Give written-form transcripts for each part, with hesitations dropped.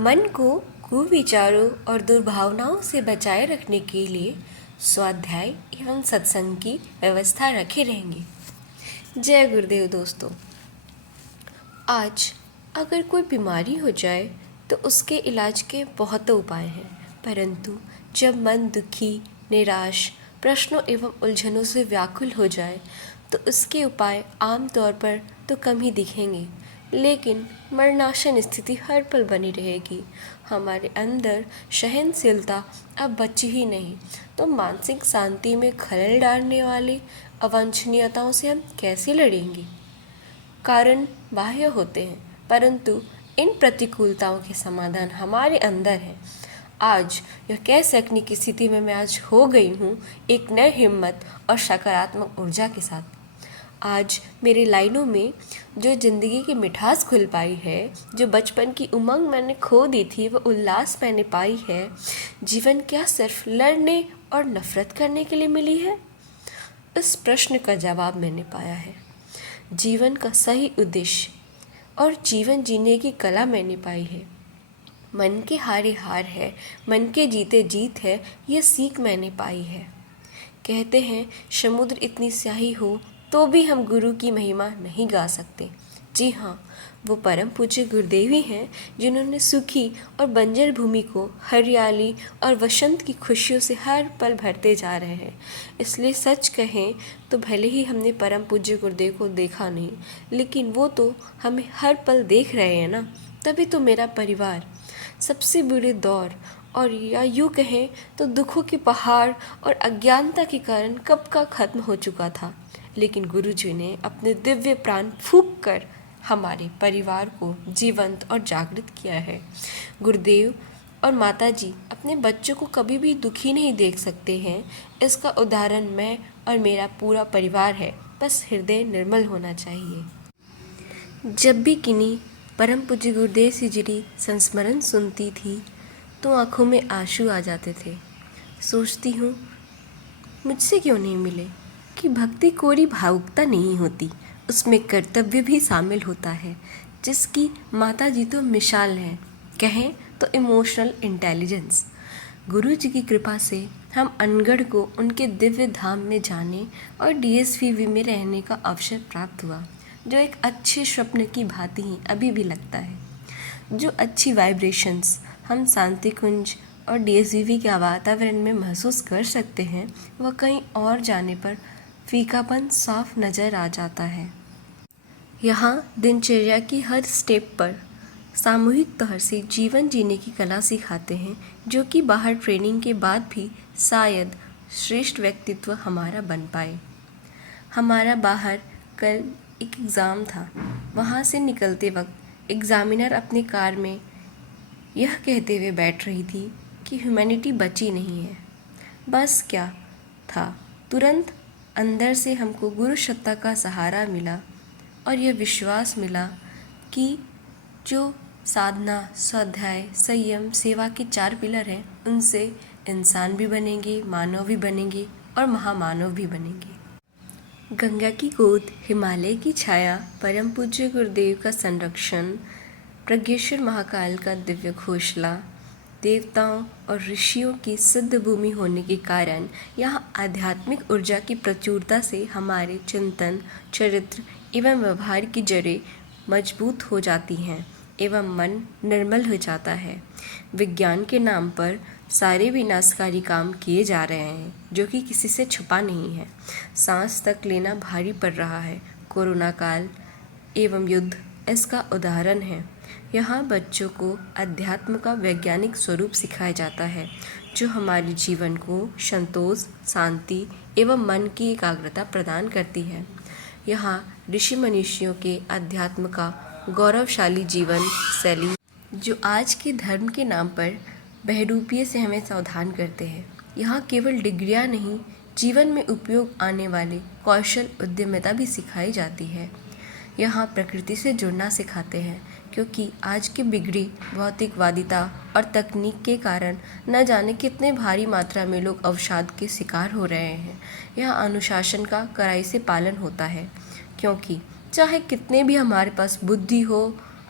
मन को कुविचारों और दुर्भावनाओं से बचाए रखने के लिए स्वाध्याय एवं सत्संग की व्यवस्था रखे रहेंगे। जय गुरुदेव दोस्तों। आज अगर कोई बीमारी हो जाए तो उसके इलाज के बहुत उपाय हैं, परंतु जब मन दुखी, निराश, प्रश्नों एवं उलझनों से व्याकुल हो जाए तो उसके उपाय आमतौर पर तो कम ही दिखेंगे, लेकिन मरणासन स्थिति हर पल बनी रहेगी। हमारे अंदर सहनशीलता अब बची ही नहीं, तो मानसिक शांति में खलल डालने वाली अवांछनीयताओं से हम कैसे लड़ेंगे? कारण बाह्य होते हैं, परंतु इन प्रतिकूलताओं के समाधान हमारे अंदर है। आज यह कह सकने की स्थिति में मैं आज हो गई हूँ, एक नई हिम्मत और सकारात्मक ऊर्जा के साथ। आज मेरी लाइनों में जो ज़िंदगी की मिठास घुल पाई है, जो बचपन की उमंग मैंने खो दी थी, वह उल्लास मैंने पाई है। जीवन क्या सिर्फ लड़ने और नफरत करने के लिए मिली है? इस प्रश्न का जवाब मैंने पाया है। जीवन का सही उद्देश्य और जीवन जीने की कला मैंने पाई है। मन के हारे हार है, मन के जीते जीत है, यह सीख मैंने पाई है। कहते हैं समुद्र इतनी स्याही हो तो भी हम गुरु की महिमा नहीं गा सकते। जी हाँ, वो परम पूज्य गुरुदेव ही हैं जिन्होंने सूखी और बंजर भूमि को हरियाली और वसंत की खुशियों से हर पल भरते जा रहे हैं। इसलिए सच कहें तो भले ही हमने परम पूज्य गुरुदेव को देखा नहीं, लेकिन वो तो हमें हर पल देख रहे हैं ना। तभी तो मेरा परिवार सबसे बुरे दौर और या यूँ कहें तो दुखों के पहाड़ और अज्ञानता के कारण कब का खत्म हो चुका था, लेकिन गुरुजी ने अपने दिव्य प्राण फूंक कर हमारे परिवार को जीवंत और जागृत किया है। गुरुदेव और माताजी अपने बच्चों को कभी भी दुखी नहीं देख सकते हैं। इसका उदाहरण मैं और मेरा पूरा परिवार है। बस हृदय निर्मल होना चाहिए। जब भी किन्हीं परम पूज्य गुरुदेव से जुड़ी संस्मरण सुनती थी तो आँखों में आंसू आ जाते थे। सोचती हूँ मुझसे क्यों नहीं मिले कि भक्ति कोरी भावुकता नहीं होती, उसमें कर्तव्य भी शामिल होता है, जिसकी माता जी तो मिसाल है। कहें तो इमोशनल इंटेलिजेंस। गुरु जी की कृपा से हम अनगढ़ को उनके दिव्य धाम में जाने और DSVV में रहने का अवसर प्राप्त हुआ, जो एक अच्छे स्वप्न की भांति ही अभी भी लगता है। जो अच्छी वाइब्रेशंस हम शांति कुंज और DSVV के वातावरण में महसूस कर सकते हैं, वह कहीं और जाने पर फीकापन साफ नज़र आ जाता है। यहाँ दिनचर्या की हर स्टेप पर सामूहिक तौर से जीवन जीने की कला सिखाते हैं, जो कि बाहर ट्रेनिंग के बाद भी शायद श्रेष्ठ व्यक्तित्व हमारा बन पाए। हमारा बाहर कल एक एग्ज़ाम था। वहाँ से निकलते वक्त एग्ज़ामिनर अपनी कार में यह कहते हुए बैठ रही थी कि ह्यूमैनिटी बची नहीं है। बस क्या था, तुरंत अंदर से हमको गुरु सत्ता का सहारा मिला और यह विश्वास मिला कि जो साधना, स्वाध्याय, संयम, सेवा के 4 पिलर हैं, उनसे इंसान भी बनेंगे, मानव भी बनेंगे और महामानव भी बनेंगे। गंगा की गोद, हिमालय की छाया, परम पूज्य गुरुदेव का संरक्षण, प्रज्ञेश्वर महाकाल का दिव्य घोषला, देवताओं और ऋषियों की सिद्ध भूमि होने के कारण यहाँ आध्यात्मिक ऊर्जा की प्रचुरता से हमारे चिंतन, चरित्र एवं व्यवहार की जड़ें मजबूत हो जाती हैं एवं मन निर्मल हो जाता है। विज्ञान के नाम पर सारे विनाशकारी काम किए जा रहे हैं, जो कि किसी से छुपा नहीं है। सांस तक लेना भारी पड़ रहा है। कोरोना काल एवं युद्ध इसका उदाहरण है। यहाँ बच्चों को अध्यात्म का वैज्ञानिक स्वरूप सिखाया जाता है, जो हमारे जीवन को संतोष, शांति एवं मन की एकाग्रता प्रदान करती है। यहाँ ऋषि मनीषियों के अध्यात्म का गौरवशाली जीवन शैली, जो आज के धर्म के नाम पर बहरूपिये से हमें सावधान करते हैं। यहाँ केवल डिग्रियाँ नहीं, जीवन में उपयोग आने वाले कौशल, उद्यमिता भी सिखाई जाती है। यहाँ प्रकृति से जुड़ना सिखाते हैं, क्योंकि आज की बिगड़ी भौतिकवादिता और तकनीक के कारण न जाने कितने भारी मात्रा में लोग अवसाद के शिकार हो रहे हैं। यहाँ अनुशासन का कड़ाई से पालन होता है, क्योंकि चाहे कितने भी हमारे पास बुद्धि हो,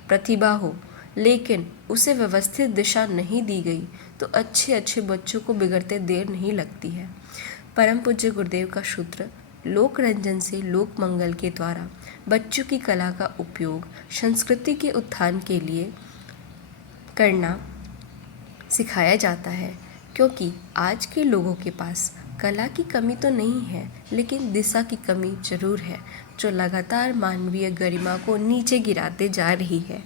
प्रतिभा हो, लेकिन उसे व्यवस्थित दिशा नहीं दी गई तो अच्छे अच्छे बच्चों को बिगड़ते देर नहीं लगती है। परम पूज्य गुरुदेव का सूत्र लोक रंजन से लोक मंगल के द्वारा बच्चों की कला का उपयोग संस्कृति के उत्थान के लिए करना सिखाया जाता है, क्योंकि आज के लोगों के पास कला की कमी तो नहीं है, लेकिन दिशा की कमी जरूर है, जो लगातार मानवीय गरिमा को नीचे गिराते जा रही है।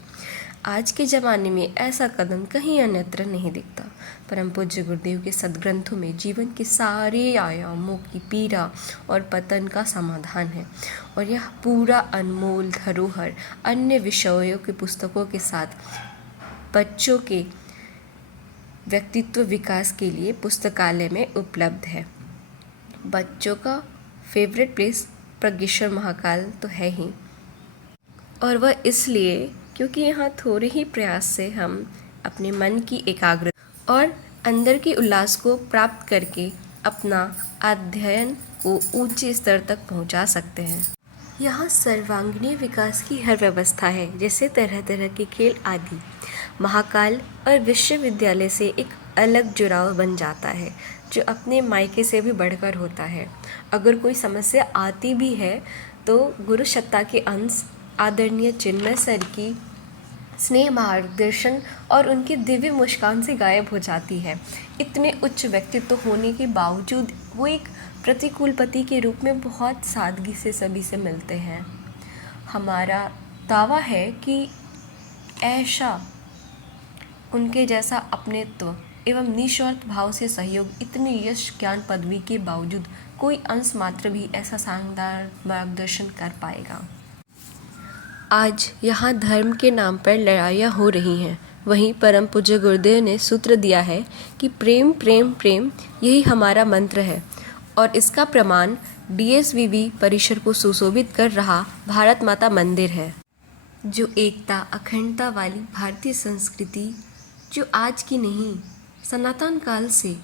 आज के ज़माने में ऐसा कदम कहीं अन्यत्र नहीं दिखता। परम पूज्य गुरुदेव के सद्ग्रंथों में जीवन के सारे आयामों की पीड़ा और पतन का समाधान है, और यह पूरा अनमोल धरोहर अन्य विषयों की पुस्तकों के साथ बच्चों के व्यक्तित्व विकास के लिए पुस्तकालय में उपलब्ध है। बच्चों का फेवरेट प्लेस प्रज्ञेश्वर महाकाल तो है ही, और वह इसलिए क्योंकि यहाँ थोड़े ही प्रयास से हम अपने मन की एकाग्रता और अंदर के उल्लास को प्राप्त करके अपना अध्ययन को ऊंचे स्तर तक पहुँचा सकते हैं। यहाँ सर्वांगीण विकास की हर व्यवस्था है, जैसे तरह तरह के खेल आदि। महाकाल और विश्वविद्यालय से एक अलग जुड़ाव बन जाता है, जो अपने मायके से भी बढ़कर होता है। अगर कोई समस्या आती भी है तो गुरु सत्ता के अंश आदरणीय चिन्मय सर की स्नेह मार्गदर्शन और उनकी दिव्य मुस्कान से गायब हो जाती है। इतने उच्च व्यक्तित्व होने के बावजूद वो एक प्रतिकूल पति के रूप में बहुत सादगी से सभी से मिलते हैं। हमारा दावा है कि ऐसा उनके जैसा अपनेत्व एवं निस्वार्थ भाव से सहयोग इतनी यश ज्ञान पदवी के बावजूद कोई अंश मात्र भी ऐसा शानदार मार्गदर्शन कर पाएगा। आज यहाँ धर्म के नाम पर लड़ाइयाँ हो रही हैं, वहीं परम पूज्य गुरुदेव ने सूत्र दिया है कि प्रेम प्रेम प्रेम यही हमारा मंत्र है, और इसका प्रमाण DSVV परिसर को सुशोभित कर रहा भारत माता मंदिर है, जो एकता अखंडता वाली भारतीय संस्कृति, जो आज की नहीं सनातन काल से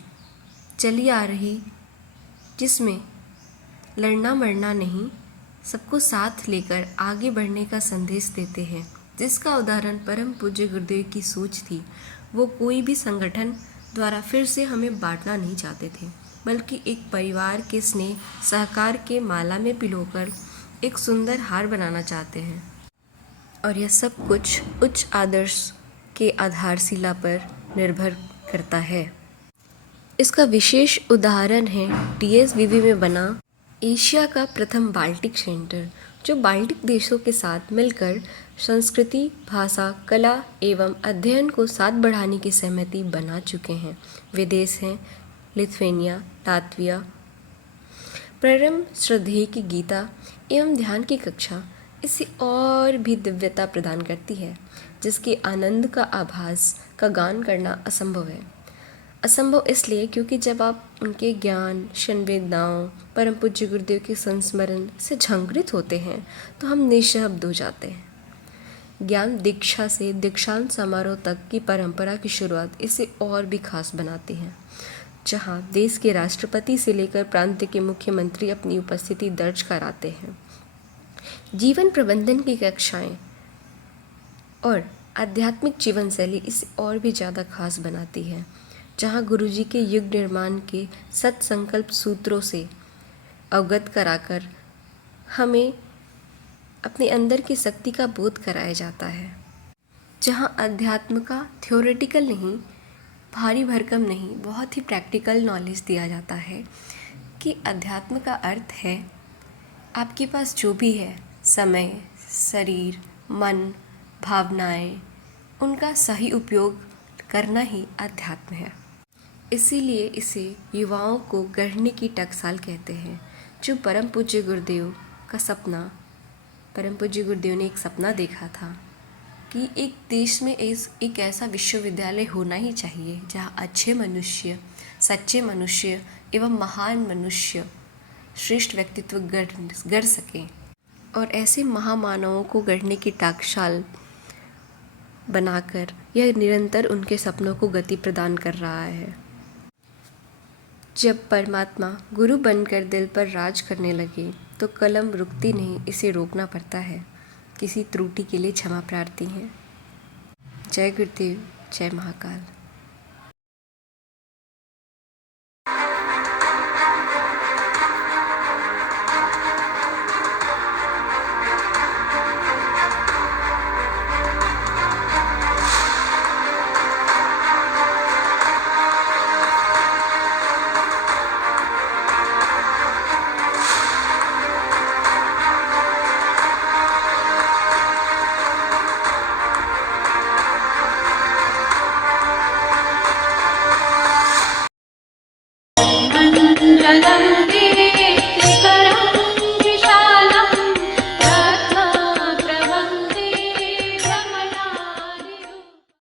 चली आ रही, जिसमें लड़ना मरना नहीं सबको साथ लेकर आगे बढ़ने का संदेश देते हैं, जिसका उदाहरण परम पूज्य गुरुदेव की सोच थी। वो कोई भी संगठन द्वारा फिर से हमें बांटना नहीं चाहते थे, बल्कि एक परिवार के स्नेह सहकार के माला में पिलोकर एक सुंदर हार बनाना चाहते हैं, और यह सब कुछ उच्च आदर्श के आधारशिला पर निर्भर करता है। इसका विशेष उदाहरण है DSVV में बना एशिया का प्रथम बाल्टिक सेंटर, जो बाल्टिक देशों के साथ मिलकर संस्कृति, भाषा, कला एवं अध्ययन को साथ बढ़ाने की सहमति बना चुके हैं। वे देश हैं लिथुआनिया, लातविया। परम श्रद्धेय की गीता एवं ध्यान की कक्षा इसे और भी दिव्यता प्रदान करती है, जिसके आनंद का आभास का गान करना असंभव है। असंभव इसलिए क्योंकि जब आप उनके ज्ञान, संवेदनाओं, परम पूज्य गुरुदेव के संस्मरण से झंकृत होते हैं तो हम निःशब्द हो जाते हैं। ज्ञान दीक्षा से दीक्षांत समारोह तक की परंपरा की शुरुआत इसे और भी खास बनाती है, जहां देश के राष्ट्रपति से लेकर प्रांत के मुख्यमंत्री अपनी उपस्थिति दर्ज कराते हैं। जीवन प्रबंधन की कक्षाएं और आध्यात्मिक जीवन शैली इसे और भी ज़्यादा खास बनाती है, जहाँ गुरुजी के युग निर्माण के सत संकल्प सूत्रों से अवगत कराकर हमें अपने अंदर की शक्ति का बोध कराया जाता है, जहाँ अध्यात्म का थ्योरेटिकल नहीं, भारी भरकम नहीं, बहुत ही प्रैक्टिकल नॉलेज दिया जाता है कि अध्यात्म का अर्थ है आपके पास जो भी है, समय, शरीर, मन, भावनाएं, उनका सही उपयोग करना ही अध्यात्म है। इसीलिए इसे युवाओं को गढ़ने की टकसाल कहते हैं, जो परम पूज्य गुरुदेव का सपना, परम पूज्य गुरुदेव ने एक सपना देखा था कि एक देश में एक ऐसा विश्वविद्यालय होना ही चाहिए जहाँ अच्छे मनुष्य, सच्चे मनुष्य एवं महान मनुष्य श्रेष्ठ व्यक्तित्व गढ़ सकें, और ऐसे महामानवों को गढ़ने की टकसाल बनाकर यह निरंतर उनके सपनों को गति प्रदान कर रहा है। जब परमात्मा गुरु बनकर दिल पर राज करने लगे तो कलम रुकती नहीं, इसे रोकना पड़ता है। किसी त्रुटि के लिए क्षमा प्रार्थी हैं। जय गुरुदेव, जय महाकाल।